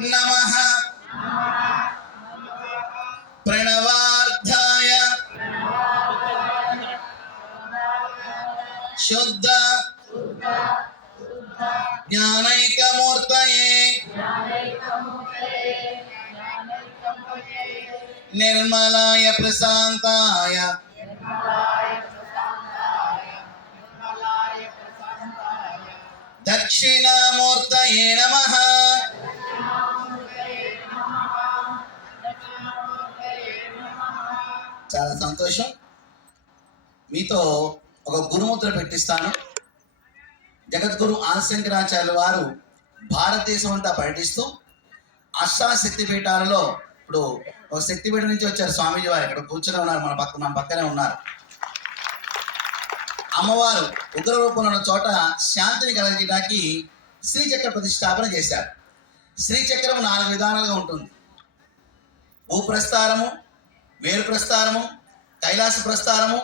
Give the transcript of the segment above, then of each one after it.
నమః ప్రణవార్థాయ శుద్ధ జ్ఞానైకమూర్తయే నిర్మలాయ ప్రశాంతాయ దక్షిణామూర్తయే నమః. చాలా సంతోషం. మీతో ఒక గురుముద్ర పెట్టిస్తాను. జగద్గురు ఆదిశంకరాచార్యుల వారు భారతదేశం అంతా పర్యటిస్తూ అష్టాశక్తిపీఠాలలో, ఇప్పుడు ఒక శక్తిపీఠం నుంచి వచ్చారు స్వామీజీ వారు, ఇక్కడ కూర్చొని ఉన్నారు, మన పక్కనే ఉన్నారు. అమ్మవారు ఉగ్ర రూపంలో ఉన్న చోట శాంతిని కలిగించడానికి శ్రీచక్ర ప్రతిష్టాపన చేశారు. శ్రీచక్రం 4 విధానాలుగా ఉంటుంది. భూప్రస్థానము, వేరు ప్రస్థానము, కైలాస ప్రస్థానము,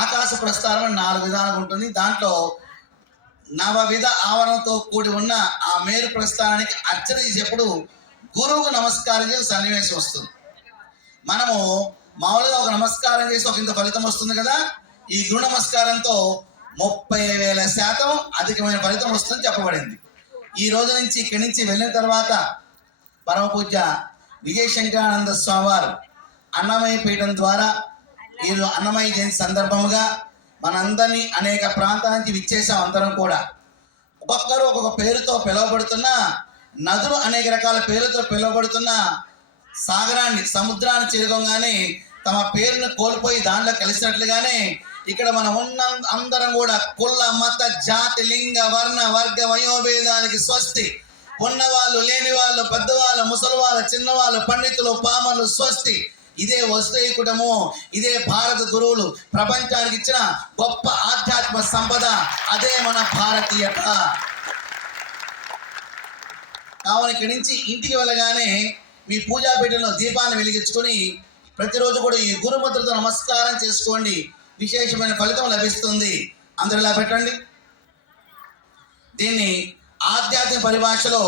ఆకాశ ప్రస్థానం అని 4 విధాలుగా ఉంటుంది. దాంట్లో నవవిధ ఆవరణతో కూడి ఉన్న ఆ మేరు ప్రస్థానానికి అర్చన చేసేప్పుడు గురువుకు నమస్కారం చేసి సన్నివేశం వస్తుంది. మనము మామూలుగా ఒక నమస్కారం చేసి ఒక ఇంత ఫలితం వస్తుంది కదా. ఈ గురు నమస్కారంతో 30,000% అధికమైన ఫలితం వస్తుందని చెప్పబడింది. ఈ రోజు నుంచి ఇక్కడి నుంచి వెళ్ళిన తర్వాత పరమ పూజ్య విజయశంకరానంద స్వామి వారు అన్నమయ్య పీఠం ద్వారా ఈ అన్నమయ్య జయంతి సందర్భముగా మనందరినీ అనేక ప్రాంతాల నుంచి విచ్చేసాం. అందరం కూడా ఒక్కొక్కరు ఒక్కొక్క పేరుతో పిలువబడుతున్న, నదులు అనేక రకాల పేర్లతో పిలువబడుతున్న సాగరాన్ని, సముద్రాన్ని చేరుకోగానే తమ పేరును కోల్పోయి దాంట్లో కలిసినట్లుగానే ఇక్కడ మనం ఉన్న అందరం కూడా కుల మత జాతి లింగ వర్ణ వర్గ వయోభేదానికి స్వస్తి. ఉన్నవాళ్ళు, లేని వాళ్ళు, పెద్దవాళ్ళు, ముసలివాళ్ళు, చిన్నవాళ్ళు, పండితులు, పామర్లు స్వస్తి. ఇదే వస్తేకుటము, ఇదే భారత గురువులు ప్రపంచానికి ఇచ్చిన గొప్ప ఆధ్యాత్మ సంపద. అదే మన భారతీయత. కావున ఇక్కడి నుంచి ఇంటికి వెళ్ళగానే మీ పూజాపీఠంలో దీపాన్ని వెలిగించుకొని ప్రతిరోజు కూడా ఈ గురుముద్రతో నమస్కారం చేసుకోండి. విశేషమైన ఫలితం లభిస్తుంది. అందరూ ఇలా పెట్టండి. దీన్ని ఆధ్యాత్మిక పరిభాషలో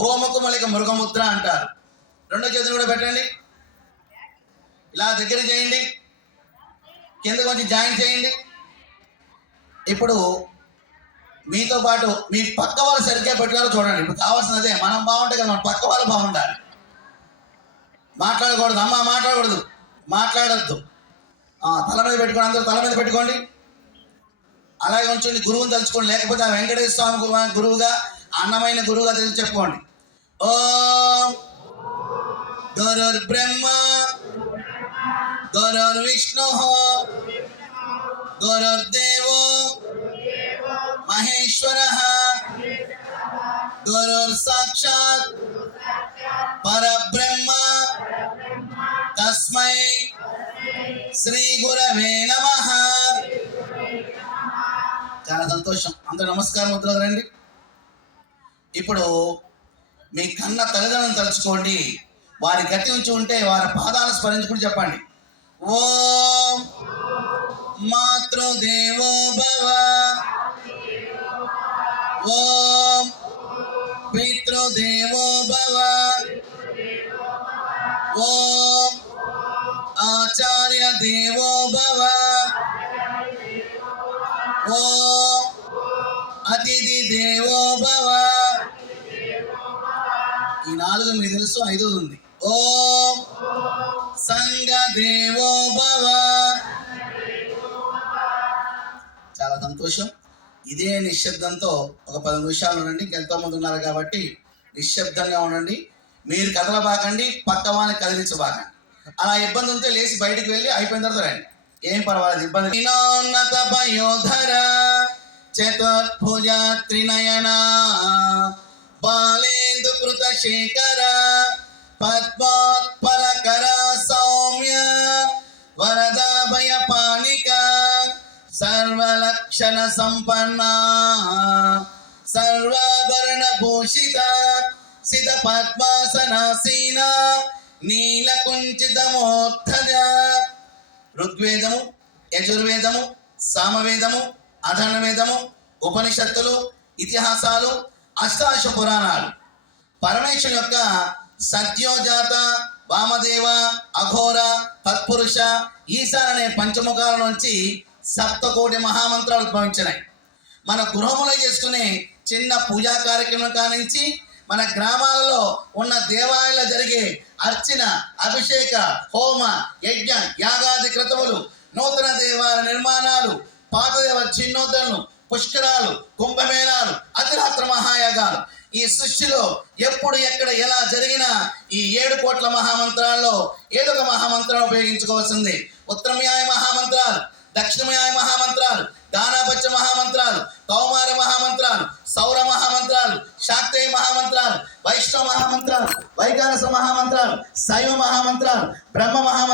గోముఖములిక మృగముద్ర అంటారు. రెండో చేతులు కూడా పెట్టండి. ఇలా దగ్గర చేయండి, కింద కొంచెం జాయిన్ చేయండి. ఇప్పుడు మీతో పాటు మీ పక్క వాళ్ళు సరిగ్గా పెట్టుకోవాలో చూడండి. ఇప్పుడు కావాల్సినదే మనం బాగుంటే కదా, మన పక్క వాళ్ళు బాగుండాలి. మాట్లాడకూడదు, అమ్మ మాట్లాడకూడదు, మాట్లాడద్దు. తల మీద పెట్టుకోండి, అందరూ తల మీద పెట్టుకోండి. అలాగే ఉంచండి. గురువుని తలుచుకోండి. లేకపోతే ఆ వెంకటేశ్వర స్వామి గురువుగా, అన్నమైన గురువుగా తెలిసి చెప్పుకోండి. ఓం గురుర్ బ్రహ్మ గురుర్ విష్ణు గురుర్దేవో మహేశ్వర గురుర్ సాక్షాత్ పరబ్రహ్మ తస్మై శ్రీ గురవే నమః. చాలా సంతోషం. అందరూ నమస్కారం ముద్రలు రండి. ఇప్పుడు మీ కన్న తల్లిదండ్రులను తలుచుకోండి. వారి గతి ఉంచి ఉంటే వారి పాదాలను స్మరించుకుని చెప్పండి. ఓం మాతృదేవో భవ, ఓం పితృదేవో భవ, ఓం ఆచార్య దేవో భవ, ఓం అతిథి దేవో భవ. ఈ 4 మీకు తెలుసు, 5 ఉంది. ఓం సంఘ దేవో భవ. చాలా సంతోషం. ఇదే నిశ్శబ్దంతో ఒక 10 నిమిషాలు ఉండండి. ఇంకెంతో మంది ఉన్నారు కాబట్టి నిశ్శబ్దంగా ఉండండి. మీరు కదలబాకండి, పక్క వాళ్ళని కదిలించబాకండి. అలా ఇబ్బంది ఉంటే లేచి బయటికి వెళ్ళి అయిపోయిన తర్వాత రండి, ఏం పర్వాలేదు. ఇబ్బంది వినోన్నత పయోధర చతుర్భుజ త్రినయన బాలేందు కృత శేఖర పద్మోత్పలకర సౌమ్య వరదాభయ పాణిక సర్వలక్షణ సంపన్న సర్వాభరణ భూషిత సిత పద్మాసనాసీన నీలకుంచితమోత్తజ. ఋగ్వేదము, యజుర్వేదము, సామవేదము, అథర్వవేదము, ఉపనిషత్తులు, ఇతిహాసాలు, అష్టాదశ పురాణాలు పరమేశ్వరు యొక్క సత్యోజాత, వామదేవ, అఘోర, తత్పురుష, ఈశాన్ అనే పంచముఖాల నుంచి సప్తకోటి మహామంత్రాలు ఉద్భవించినాయి. మన గృహములో చేసుకునే చిన్న పూజా కార్యక్రమం కానించి మన గ్రామాలలో ఉన్న దేవాలయాల్లో జరిగే అర్చన, అభిషేక, హోమ, యజ్ఞ, యాగాది క్రతువులు, నూతన దేవాలయ నిర్మాణాలు, పాత దేవ చిన్నోద్ధరణలు, పుష్కరాలు, కుంభమేళాలు, అతిరాత్ర మహాయాగాలు, ఈ సృష్టిలో ఎప్పుడు ఎక్కడ ఎలా జరిగినా ఈ 7 కోట్ల మహామంత్రాల్లో ఏదో ఒక మహామంత్రాన్ని ఉపయోగించుకోవాల్సింది. ఉత్తరమ్యాయ మహామంత్రాలు, దక్షిణమ్యాయ మహామంత్రాలు, దానాపత్య మహామంత్రాలు, కౌమార మహామంత్రాలు, సౌర మహామంత్రాలు, శాక్తేయ మహామంత్రాలు, వైష్ణవ మహామంత్రాలు, వైఖానస మహామంత్రాలు, శైవ మహామంత్రాలు, బ్రహ్మ మహామంత్రాలు,